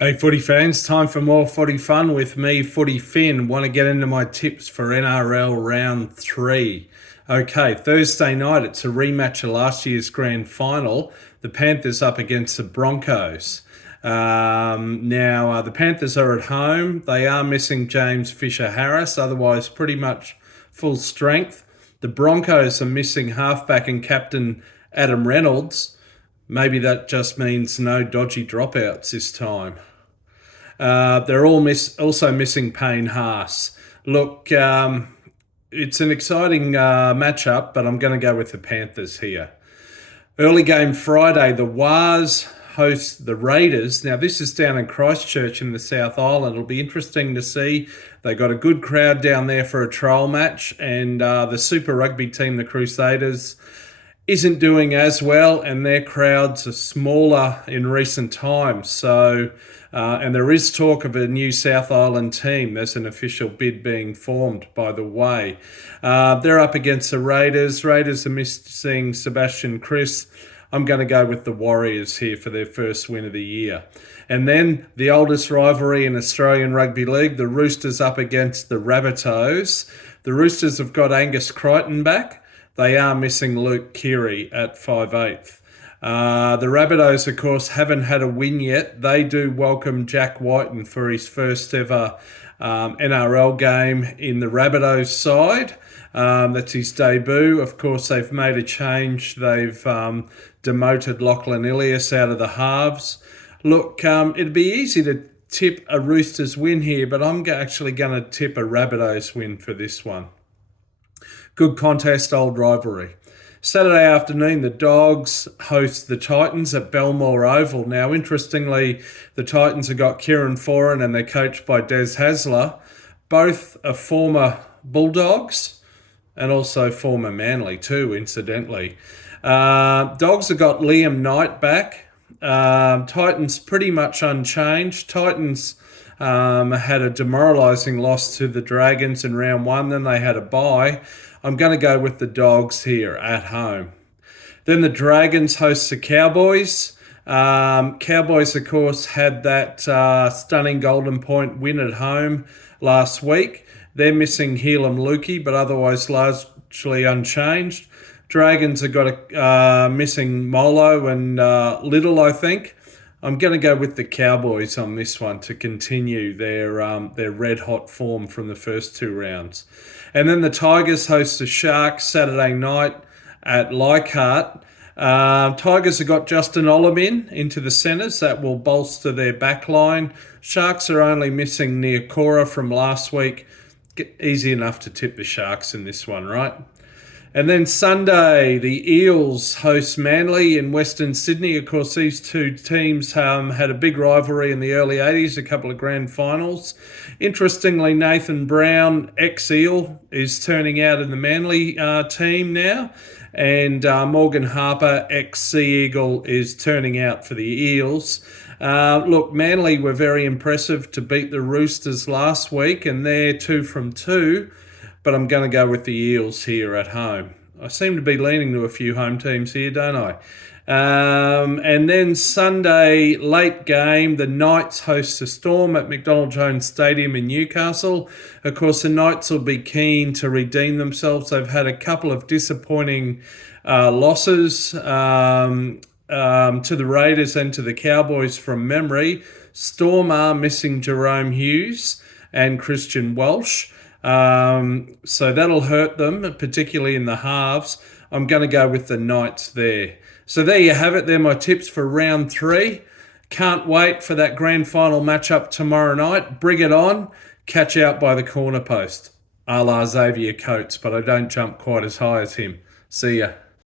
Hey footy fans, time for more footy fun with me, Footy Finn. Want to get into my tips for NRL Round 3. Okay, Thursday night, it's a rematch of last year's grand final. The Panthers up against the Broncos. The Panthers are at home. They are missing James Fisher-Harris, otherwise pretty much full strength. The Broncos are missing halfback and captain Adam Reynolds. Maybe that just means no dodgy dropouts this time. They're also missing Payne Haas. Look, it's an exciting matchup, but I'm going to go with the Panthers here. Early game Friday, the Wars host the Raiders. Now, this is down in Christchurch in the South Island. It'll be interesting to see. They got a good crowd down there for a trial match, and the Super Rugby team, the Crusaders, isn't doing as well, and their crowds are smaller in recent times. So, and there is talk of a new South Island team. There's an official bid being formed, by the way. They're up against the Raiders. Raiders are missing Sebastian Kris. I'm going to go with the Warriors here for their first win of the year. And then the oldest rivalry in Australian Rugby League, the Roosters up against the Rabbitohs. The Roosters have got Angus Crichton back. They are missing Luke Keary at 5/8. The Rabbitohs, of course, haven't had a win yet. They do welcome Jack Whiten for his first ever NRL game in the Rabbitohs side. That's his debut. Of course, they've made a change. They've demoted Lachlan Ilias out of the halves. Look, it'd be easy to tip a Roosters win here, but I'm actually going to tip a Rabbitohs win for this one. Good contest, old rivalry. Saturday afternoon, the Dogs host the Titans at Belmore Oval. Now, interestingly, the Titans have got Kieran Foran and they're coached by Des Hasler. Both are former Bulldogs and also former Manly too, incidentally. Dogs have got Liam Knight back. Titans pretty much unchanged. Titans had a demoralising loss to the Dragons in round one. Then they had a bye. I'm going to go with the Dogs here at home. Then the Dragons host the Cowboys. Cowboys, of course, had that stunning Golden Point win at home last week. They're missing Helam Lukey, but otherwise largely unchanged. Dragons have got missing Molo and Little, I think. I'm going to go with the Cowboys on this one to continue their red-hot form from the first two rounds. And then the Tigers host the Sharks Saturday night at Leichhardt. Tigers have got Justin Olam into the centres. That will bolster their back line. Sharks are only missing Niokora from last week. Easy enough to tip the Sharks in this one, right? And then Sunday, the Eels host Manly in Western Sydney. Of course, these two teams had a big rivalry in the early 80s, a couple of grand finals. Interestingly, Nathan Brown, ex-Eel, is turning out in the Manly team now. And Morgan Harper, ex-Sea Eagle, is turning out for the Eels. Look, Manly were very impressive to beat the Roosters last week, and they're 2 from 2. But I'm going to go with the Eels here at home. I seem to be leaning to a few home teams here, don't I? And then Sunday, late game, the Knights host the Storm at McDonald Jones Stadium in Newcastle. Of course, the Knights will be keen to redeem themselves. They've had a couple of disappointing losses to the Raiders and to the Cowboys from memory. Storm are missing Jerome Hughes and Christian Welsh. So that'll hurt them, particularly in the halves. I'm going to go with the Knights there. So there you have it. They're my tips for round 3. Can't wait for that grand final matchup tomorrow night. Bring it on. Catch out by the corner post. A la Xavier Coates, but I don't jump quite as high as him. See ya.